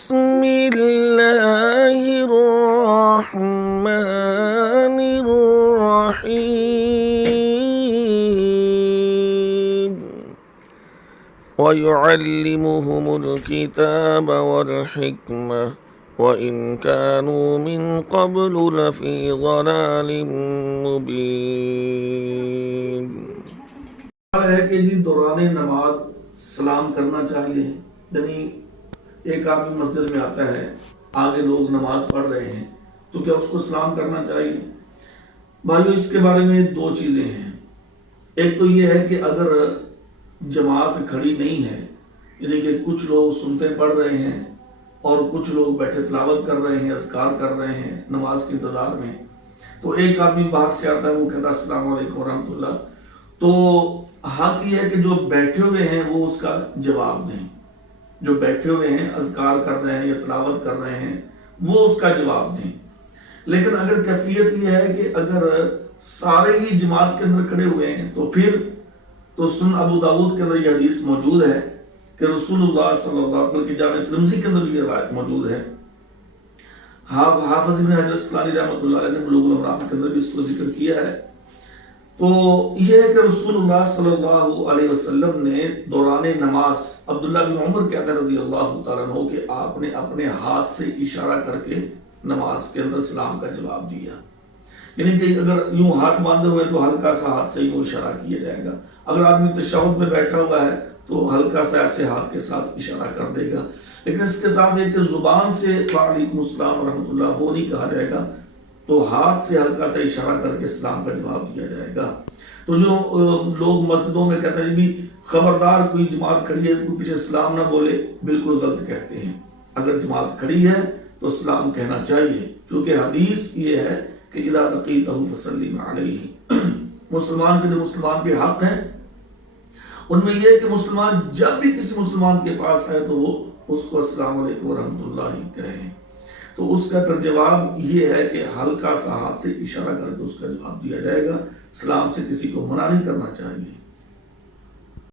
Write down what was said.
بسم الله الرحمن الرحيم ويعلمهم الكتاب والحكمة وإن كانوا من قبل لفي ضلال مبين۔ ہے کہ جی دوران نماز سلام کرنا چاہیے، یعنی ایک آدمی مسجد میں آتا ہے، آگے لوگ نماز پڑھ رہے ہیں تو کیا اس کو سلام کرنا چاہیے؟ بھائیو اس کے بارے میں دو چیزیں ہیں۔ ایک تو یہ ہے کہ اگر جماعت کھڑی نہیں ہے، یعنی کہ کچھ لوگ سنتے پڑھ رہے ہیں اور کچھ لوگ بیٹھے تلاوت کر رہے ہیں، اذکار کر رہے ہیں نماز کے انتظار میں، تو ایک آدمی باہر سے آتا ہے، وہ کہتا ہے السلام علیکم ورحمۃ اللہ، تو حق یہ ہے کہ جو بیٹھے ہوئے ہیں وہ اس کا جواب دیں، جو بیٹھے ہوئے ہیں اذکار کر رہے ہیں یا تلاوت کر رہے ہیں وہ اس کا جواب دیں۔ لیکن اگر کیفیت یہ ہے کہ اگر سارے ہی جماعت کے اندر کھڑے ہوئے ہیں تو پھر تو سنن ابو داؤد کے اندر یہ حدیث موجود ہے کہ رسول اللہ صلی اللہ علیہ وسلم، بلکہ جامع ترمذی کے اندر یہ روایت موجود ہے، حافظ ابن حجر اسقلانی رحمۃ اللہ علیہ نے بلوغ المرام کے اندر بھی اس کو ذکر کیا ہے۔ تو یہ ہے کہ رسول اللہ صلی اللہ علیہ وسلم نے دوران نماز، عبداللہ بن عمر کہتے ہیں رضی اللہ تعالیٰ عنہ کہ آپ نے اپنے ہاتھ سے اشارہ کر کے نماز کے اندر سلام کا جواب دیا، یعنی کہ اگر یوں ہاتھ باندھے ہوئے تو ہلکا سا ہاتھ سے یوں اشارہ کیا جائے گا، اگر آدمی تشہد میں بیٹھا ہوا ہے تو ہلکا سا ایسے ہاتھ کے ساتھ اشارہ کر دے گا، لیکن اس کے ساتھ یہ کہ زبان سے وعلیکم السلام ورحمۃ اللہ وہ نہیں کہا جائے گا، تو ہاتھ سے ہلکا سا اشارہ کر کے سلام کا جواب دیا جائے گا۔ تو جو لوگ مسجدوں میں کہتے ہیں بھی خبردار کوئی جماعت کھڑی ہے کوئی پیچھے سلام نہ بولے، بالکل غلط کہتے ہیں۔ اگر جماعت کھڑی ہے تو سلام کہنا چاہیے، کیونکہ حدیث یہ ہے کہ اذا لقیتہ فسلم علیہ، مسلمان کے جو مسلمان پہ حق ہیں ان میں یہ ہے کہ مسلمان جب بھی کسی مسلمان کے پاس ہے تو وہ اس کو السلام علیکم ورحمۃ اللہ کہیں، تو اس کا پھر جواب یہ ہے کہ ہلکا سا ہاتھ سے اشارہ کر کے اس کا جواب دیا جائے گا، سلام سے کسی کو منع نہیں کرنا چاہیے۔